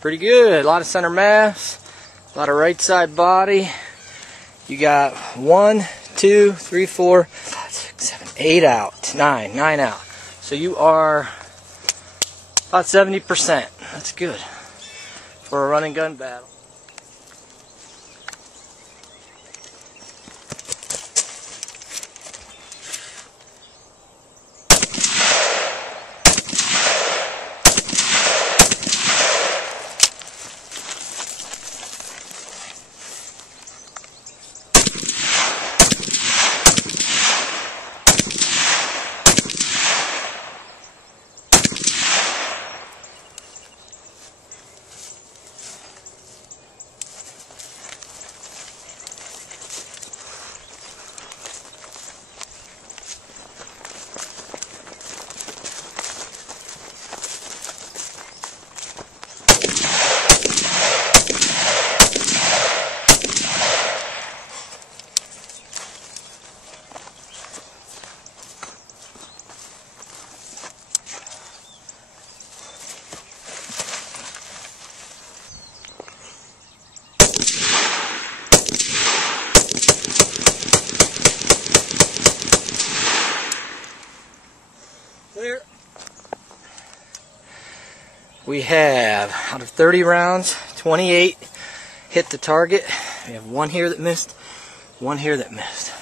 Pretty good. A lot of center mass, a lot of right side body. You got 1, 2, 3, 4, 5, 6, 7, 8 out. 9 out. So you are about 70%. That's good for a run and gun battle. Clear. We have, out of 30 rounds, 28 hit the target. We have 1 here that missed, 1 here that missed.